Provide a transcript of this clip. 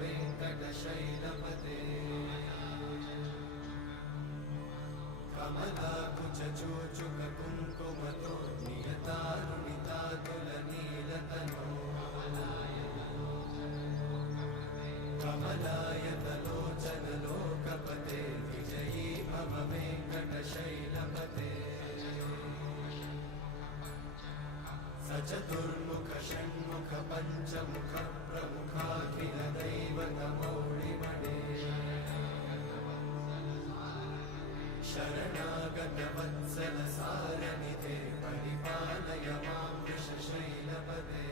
वेङ्कटशैलपते कमलाकुचूचुककुङ्कुमतो नियतारुणितातुलनीलतनो कमलायतलोचनलोकपते विजयी भव वेङ्कटशैलपते सचतुर्मुख षण्मुख पञ्चमुख प्रमुखाखिल दैवतमौळिमणे शरणागतवत्सल सारनिधे परिपालय मां वृषशैलपते